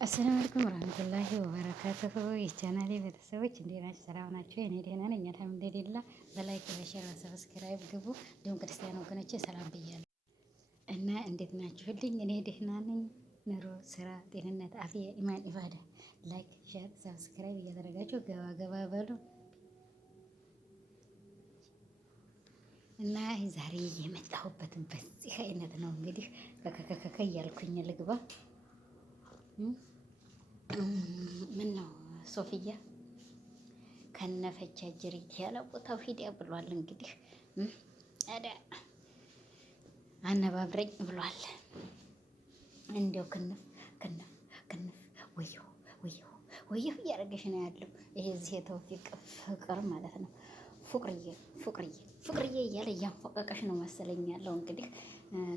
አሰላሙ አለይኩም ወራህመቱላሂ ወበረካቱሁ የቻናሌ ቤተሰቦች እንዴት ናችሁ? ሰላም ናችሁ? እኔ ደህና ነኝ አልሐምዱሊላህ። በላይክ በሼር በሰብስክራይብ ግቡ። እንዲሁም ክርስቲያን ወገኖቼ ሰላም ብያለሁ እና እንዴት ናችሁልኝ? እኔ ደህና ነኝ። ኑሮ፣ ስራ፣ ጤንነት፣ አፍያ፣ ኢማን፣ ኢባዳ ላይክ ሼር ሰብስክራይብ እያደረጋችሁ ገባ ገባ በሉ እና ዛሬ የመጣሁበትን በዚህ አይነት ነው እንግዲህ ከከከከ እያልኩኝ ልግባ። ምን ነው ሶፊያ ከነፈቻ ጅሪት ያለ ቦታው ሂዲያ ብሏል። እንግዲህ አዳ አነባብረኝ ብሏል። እንዲያው ክንፍ ክንፍ ክንፍ ወየው ወየው ወየው እያደረገሽ ነው ያለው። ይሄ እዚህ የተውፊቅ ፍቅር ማለት ነው። ፍቅርዬ ፍቅርዬ ፍቅርዬ እያለ እያንፎቀቀሽ ነው መሰለኝ ያለው። እንግዲህ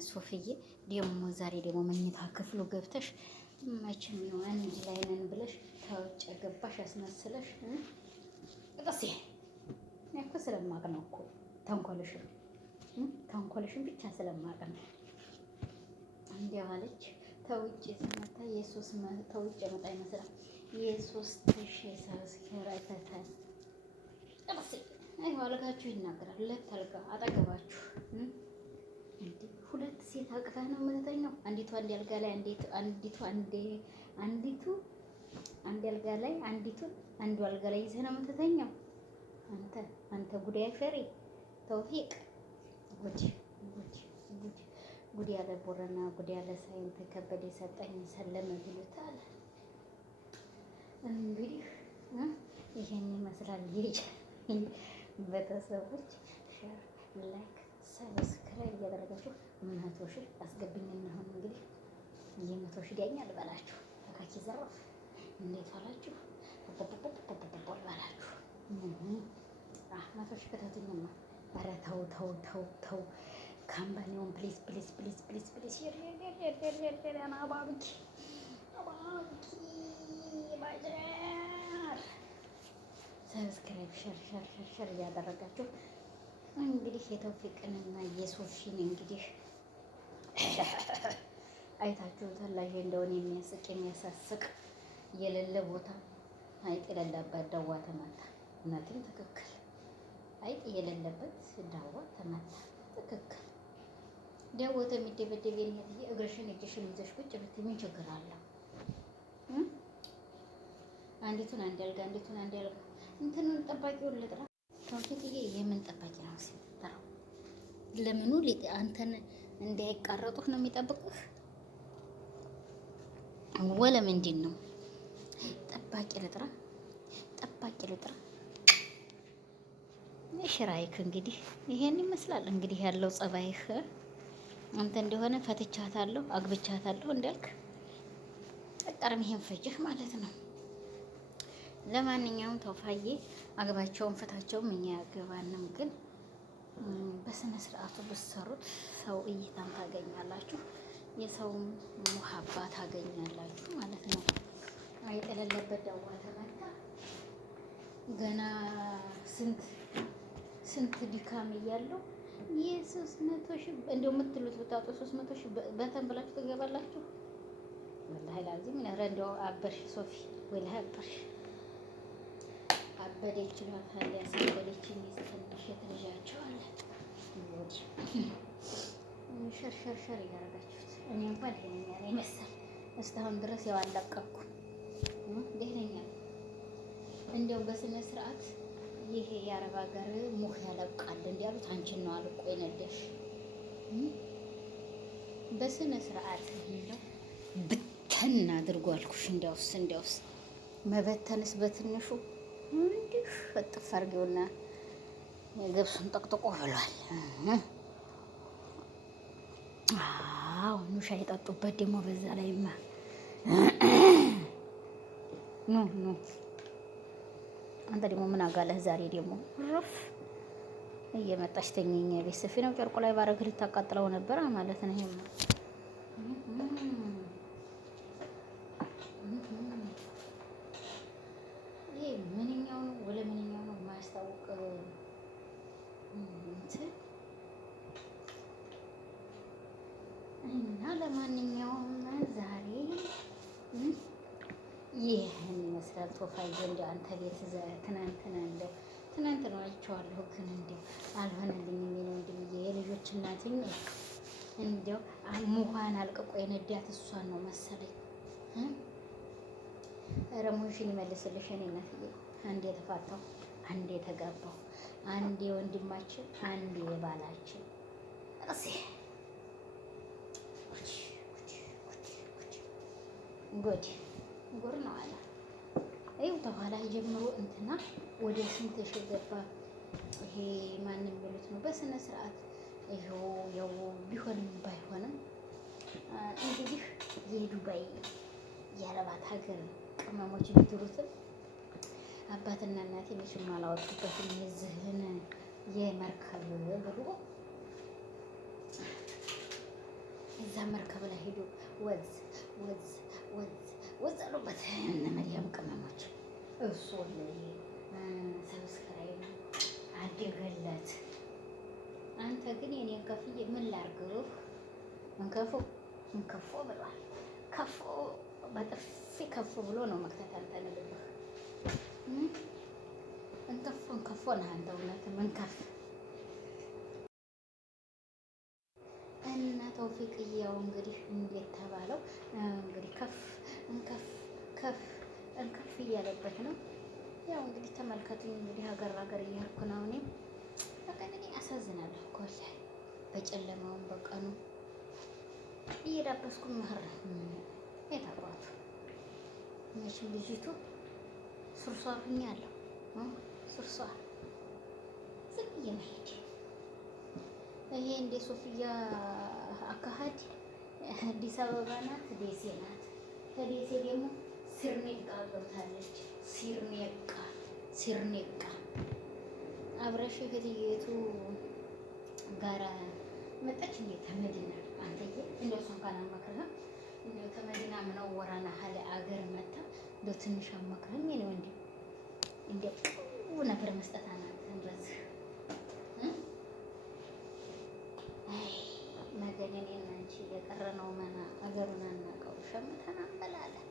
ሶፊዬ ደግሞ ዛሬ ደግሞ መኝታ ክፍሉ ገብተሽ መቼም ነው አንድ ላይ ነን ብለሽ ከውጭ ገባሽ አስመስለሽ እጥሴ እኔ እኮ ስለማቅ ነው እኮ ተንኮልሽን ብቻ ስለማቅ ነው። እንዲያው አለች ተውጭ ስመታ ተውጭ መጣ ይመስላል የ3000 ሰብስክራይብ ፈተን እጥሴ አይ አልጋችሁ ይናገራል። ሁለት አልጋ አጠገባችሁ ሁለት ሴት አቅፈህ ነው የምትተኛው። አንዲቱ አንድ አልጋ ላይ አንድ አልጋ ላይ አንዱ አልጋ ላይ ይዘህ ነው የምትተኛው። አንተ ጉዳይ ፈሪ ተውፊቅ ጉድ ያለ ቦረና ጉድ ያለ ሳይንት ከበደ ሰጠኝ ሰለመ ብሎታል። እንግዲህ ይሄን ይመስላል። ቤተሰቦች ሼር ላይክ ሰብስክራይብ እያደረጋችሁ 100,000 አስገብኝና አሁን እንግዲህ 100,000 ዳኛ ልበላችሁ። አካኪ ዘረፍ እንዴት ዋላችሁ? ፖፖፖፖፖፖ ልበላችሁ። 100,000 ከተቱኝማ። ኧረ ተው ካምፓኒውን ፕሊዝ አባብኪ ባጀር ሰብስክራይብ ሸር እያደረጋችሁ እንግዲህ የተውፊቅንና የሶፊን እንግዲህ አይታችሁታል። ላይ እንደሆነ የሚያስቅ የሚያሳስቅ የሌለ ቦታ አይጥ የሌለበት ዳዋ ተመታ። እውነትም ትክክል። አይጥ የሌለበት ዳዋ ተመታ። ትክክል። ዳዋው የሚደበደብ የኔትዬ እግርሽን እጅሽን ይዘሽ ቁጭ ብትይ ምን ችግር አለው? አንዲቱን አንድ አልጋ እንትኑን ጠባቂውን ልጥራ። ተውፊቅዬ የምን ጠባቂ ነው ሲጠራው? ለምኑ አንተን እንዳይቃረጡህ ነው የሚጠብቅህ? ወለ ምንድን ነው ጠባቂ ልጥራ? ሽራይክ እንግዲህ ይሄን ይመስላል። እንግዲህ ያለው ጸባይህ አንተ እንደሆነ ፈትቻታለሁ አግብቻታለሁ እንዳልክ ጠቀርም ይሄን ፈጅህ ማለት ነው። ለማንኛውም ተውፋዬ አግባቸውን ፍታቸውም እኛ ያገባንም፣ ግን በስነ ስርዓቱ ብትሰሩት ሰው እይታም ታገኛላችሁ፣ የሰውም ሙሀባ ታገኛላችሁ ማለት ነው። አይጥ የሌለበት ዳዋ ተመታ። ገና ስንት ድካም እያለው የ300,000 እንደው የምትሉት ብታጡ 300,000 በተን ብላችሁ ትገባላችሁ። ወላሂ ላዚም ነረ እንደው አበርሽ ሶፊ ወላሂ አበደች ይሏታል። ያሳበደችኝ ትንሽ ልጃቸው አለ። ሸር እያደረጋችሁት እኔ እንኳን ደህነኛ ነኝ መሰል እስካሁን ድረስ ያው አልለቀኩም። ደህነኛ እንደው በስነ ስርዓት ይሄ የአረብ ሀገር ሙህ ያለቃል እንዲያሉት አንቺን ነው አልቆ የነደሽ በስነ ስርዓት እንደው ብተን አድርጎ አልኩሽ። እንዲያውስ መበተንስ በትንሹ እንዲህ እጥፍ አድርጌውና ገብሱን ጠቅጥቆ ብሏል። አዎ ኑ ሻይ ጠጡበት። ደግሞ በዛ ላይማ ኑ አንተ ደግሞ ምን አጋለህ ዛሬ ደግሞ ሩፍ እየመጣች ተኘኛ። ቤት ሰፊ ነው። ጨርቁ ላይ ባረግህ ልታቃጥለው ነበር ማለት ነው። ይሄማ ምንኛው ነው ወለ ምንኛው ነው የማያስታውቅ እንትን እና ለማንኛውም ዛሬ ይህን ይመስላል ቶፋዬ። እንደው አንተ ቤት ትናንትና እንደው ትናንት ነው አይቼዋለሁ፣ ግን እንደው አልሆነልኝም። ነው እንግዲህ የልጆች እናትኝ እንደው ሙኋን አልቅቆ የነዳት እሷን ነው መሰለኝ። ረሙሽን ይመልስልሽ። እኔ እናትዬ አንዴ የተፋታው አንዴ የተጋባው አንዴ ወንድማችን አንዴ የባላችን እዚህ ጉድ ጉድ ነው አለ። ይኸው ተኋላ ጀምሮ እንትና ወደ ስንት ገባ። ይሄ ማንም የሚሉት ነው በስነ ስርዓት ይኸው ያው ቢሆንም ባይሆንም እንግዲህ የዱባይ የአረባት ሀገር ቅመሞች ቢድሩትም አባትና እናቴ መቼም አላወጡበትም። የዚህን የመርከብ ብሎ እዛ መርከብ ላይ ሄዶ ወዝ ወዝ ወዝ ወዝ አሉበት እነ መሪያም ቅመሞች። እሱ ሰብስክራይብ አደገለት። አንተ ግን የኔን ከፍዬ ምን ላድርግህ? እንከፎ ብሏል። ከፎ በጥፊ ከፍ ብሎ ነው መክተት። አንተ ልብህ እንከፎ ነህ አንተ። እውነት ምን ከፍ እና ተውፊቅዬው እንግዲህ እንዴት ተባለው እንግዲህ ከፍ እንከፍ እያለበት ነው። ያው እንግዲህ ተመልከቱኝ። እንግዲህ ሀገር እያልኩ ነው እኔም በቃ እኔ አሳዝናለሁ እኮ ላይ በጨለማውም በቀኑ እየዳበስኩ መህር የታባቱ መቼም ልጅቱ ሱርሷር ሁኛለሁ። ሱርሷር ዝም ብዬ መሄድ ይሄ እንደ ሶፊያ አካሄድ አዲስ አበባ ናት፣ ደሴ ናት። ከደሴ ደግሞ ሲርኔቃ ገብታለች። ሲርኔቃ አብረሽ ከትየቱ ጋራ መጣች። እንዴ ተመዲና አንተዬ እንደው እሷን ካላመክረህ እንደው ተመዲና ምነው ወራና ሀለ አገር መጣ እንደው ትንሽ አመክረኝ ነው እንዴ እንደ ቅው ነገር መስጠት አናንተን በዚህ መገኘኔ እና አንቺ የቀረነው መና አገሩን አናውቀው ሸምተን አንበላለን።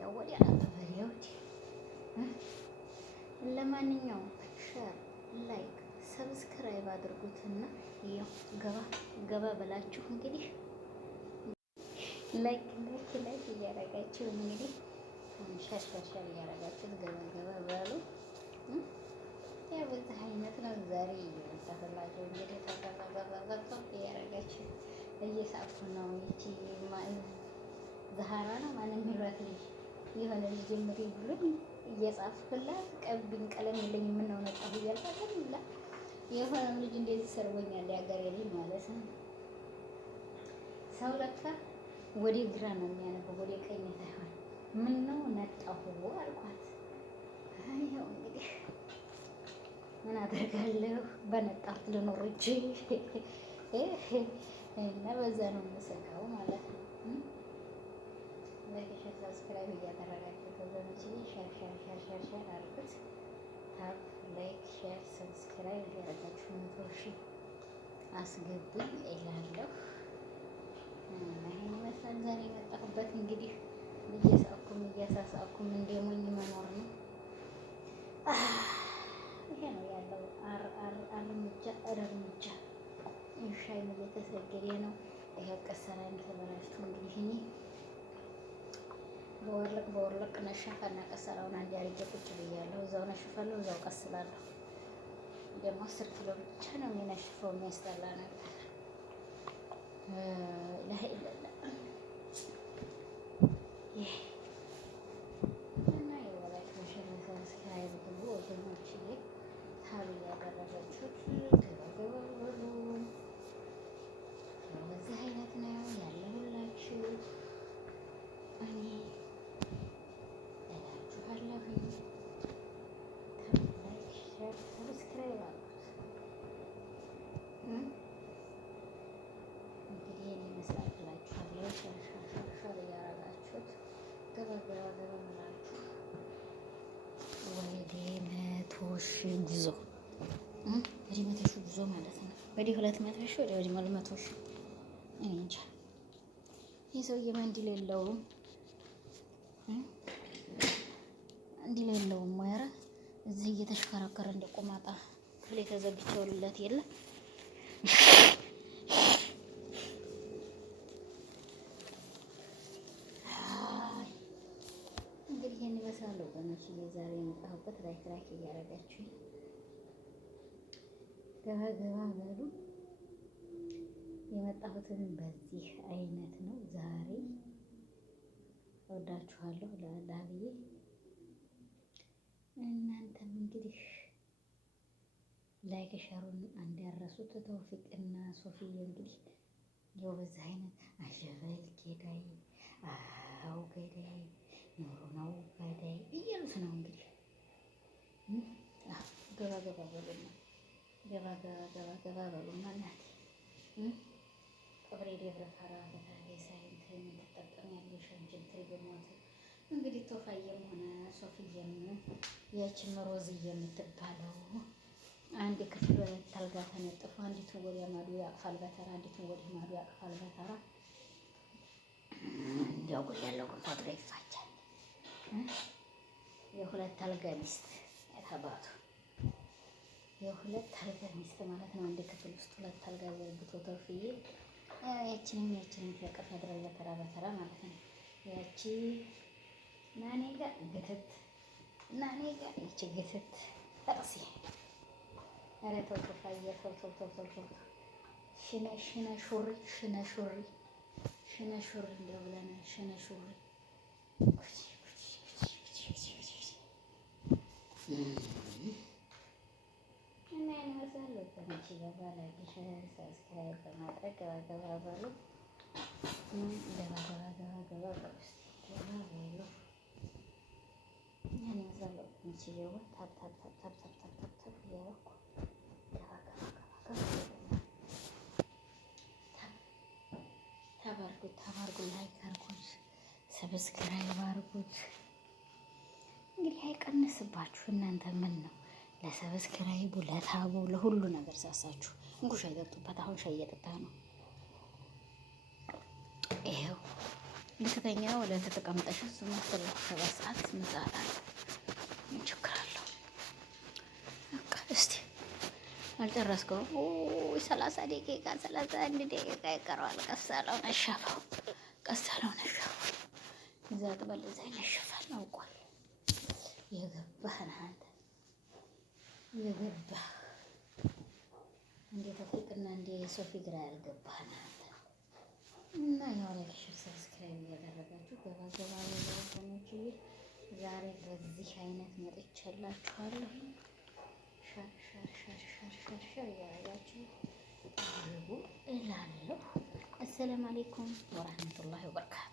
ያው ወዲያ አበበሪያዎች ለማንኛውም ሸር ላይክ ሰብስክራይብ አድርጉትና ያው ገባ ብላችሁ እንግዲህ ላይክ እያደረጋችሁ እንግዲህ ሸር እያደረጋችሁ ገባ በሉ። ያው በዚህ አይነት ነው ዛሬ እየመጣሁላችሁ እንግዲህ ተቀጣጣጣጣ እያደረጋችሁ እየሳቁ ነው። ይቺ ዛሃራ ነው ማንም የሚሏት ልጅ የሆነ ልጅ ጀምሪ ብሎኝ እየጻፍኩላት ቀቢን ቀለም የለኝም ምን ነው ነጣሁ እያልኳት ሁላ የሆነ ልጅ እንደዚህ ሰርቦኛል ያገሬ ልጅ ማለት ነው። ሰው ለካ ወደ ግራ ነው የሚያነበው ወደ ቀኝ ሳይሆን ምን ነው ነጣሁ አልኳት። ይኸው እንግዲህ ምን አደርጋለሁ በነጣሁት ልኖር እንጂ እና በዛ ነው የምሰካው ማለት ነው። ላይክ ሼር ሰብስክራይብ እያደረጋችሁ ወገኖች ሸር አድርጉት። ታፕ ላይክ ሼር ሰብስክራይብ እያደረጋችሁ 100 ሺህ አስገቡኝ እላለሁ። ይሄን ይመስላል ዛሬ የመጣሁበት እንግዲህ እያሳሳኩም እንደሞኝ መኖር ነው። ይሄ ነው ያለው። እርምጃ ሻይ እየተሰገደ ነው። ይሄው ቀሰራ ተበላሽቶ እንግዲህ እኔ በወርለቅ ነሻፋና ቀሰራውን አንድ አርጌ ቁጭ ብያለሁ። እዛው ነሽፋለሁ፣ እዛው ቀስላለሁ። ደግሞ 10 ኪሎ ብቻ ነው የሚነሽፈው። የሚያስጠላ ነገር እና የወላጅ መሸነፈን ስካይብ ብሎ ወገኖች ታብ ያደረጋችሁት ገበገበሉ በዚህ አይነት ነው ያለሁላችሁ። እኔ እላችኋለሁኝ ላይክ ሼር ሰብስክራይብ አድርጉት። እንግዲህ ይሄን ይመስላል እላችኋለሁ። ሸር እያደረጋችሁት ገበገባ ብላችሁ ወደ 100 ሺህ ጉዞ ወደ 100 ሺህ ጉዞ ማለት ነው። ወደ 200 ሺህ ወደ 100 ሺህ እኔ እንጃ። ይህ ሰውዬ መንዲል የለውም። እንዲህ ላይ የለውም ወይ? ኧረ እዚህ እየተሽከረከረ እንደ ቆማጣ ክፍሌ ተዘግቼውለት የለ እንግዲህ ይህን ይመስላል ወገኖች። ዛሬ የመጣሁበት ላይክ እያደረጋችሁ ገባ ገባ በሉ። የመጣሁትን በዚህ አይነት ነው ዛሬ። እወዳችኋለሁ ለአላብዬ። እናንተም እንግዲህ ላይክ ሸሩን እንዳረሱት። ተውፊቅ እና ሶፊዬ እንግዲህ ያው በዚህ አይነት አሸበል ገዳይ፣ አው ገዳይ፣ ኑሮ ነው ገዳይ እያሉት ነው እንግዲህ። ገባ ገባ በሉና ገባ ገባ ገባ ገባ በሉና እናቴ ቀብሬ ደብረ ፈራ በታዲያ ሳይንት የምትጠቀሚያለሽ አንቺን ትሪግሞት እንግዲህ ቶፋዬም ሆነ ሶፊዬም ያቺም ሮዝዬ የምትባለው አንድ ክፍል ሁለት አልጋ ተነጥፎ አንዲቱን ወዲያ ማዶ ያቅፋል በተራ አንዲቱን ወዲህ ማዶ ያቅፋል በተራ። እንዲያው ጉድ ያለው ግን ፈጥሮ ይፋጃል። የሁለት አልጋ ሚስት የተባቱ የሁለት አልጋ ሚስት ማለት ነው። አንድ ክፍል ውስጥ ሁለት አልጋ ዘርግቶ ተውፍዬ ያችንም ያቀፍ ያድራል በተራ በተራ ማለት ነው። ያቺ ናኔ ጋር ግትት ናኔ ጋር ይቺ ግትት ጠቅሲ ኧረ ተው ቶፋዬ ተው ተው ተው ተው ተው ሽነ ሹሪ ሽነ ሹሪ ሽነ ሹሪ እንደው ብለናል። ሽነ ሹሪ እና ይመስላል ወገኖች። ገባ ላይክ ሸር ሰብስክራይብ በማድረግ ገባ ገባ በሉ። ገባ ገባ ገባ ገባ በሉ። ገባ በሉ። ያን ይመስላል ወገኖች። ይኸው ታብ ታብ ታብ ታብ ታብ ታብ ታብ ታብ እያደረኩ ገባ ገባ ገባ ገባ ታብ አድርጉት፣ ታብ አድርጉት፣ ላይክ አድርጉት፣ ሰብስክራይብ አድርጉት። እንግዲህ አይቀንስባችሁ። እናንተ ምን ነው ለሰብስክራይቡ ለታቡ ለሁሉ ነገር ሳሳችሁ እንኩ ሻይ ጠጡበት። አሁን ሻይ እየጠጣ ነው። ይኸው ልክተኛ ወደ ተቀምጠሽ እሱ ማስተላለፍ 7 ሰዓት ምዛላ ምን ችግር አለው? በቃ እስቲ አልጨረስከውም? ኦይ 30 ደቂቃ 31 ደቂቃ ይቀረዋል። ቀሳለው ነሻፈው ቀሳለው ነሻፈው እዛ ጥበል እዛ ይነሽፋል። አውቋል። የገባህን አንተ የገባህ እንደ ተውፊቅና እንደ ሶፊ ግራ ያልገባህን አንተ እና ያው ላይክ ሼር ሰብስክራይብ እያደረጋችሁ ገባ ገባ ወገኖች። ዛሬ በዚህ አይነት መጥቻላችኋለሁ። ሸር ሸር ሸር ሸር ሸር ሸር እያደረጋችሁ ግቡ እላለሁ። አሰላሙ አለይኩም ወራህመቱላሂ ወበረካቱ።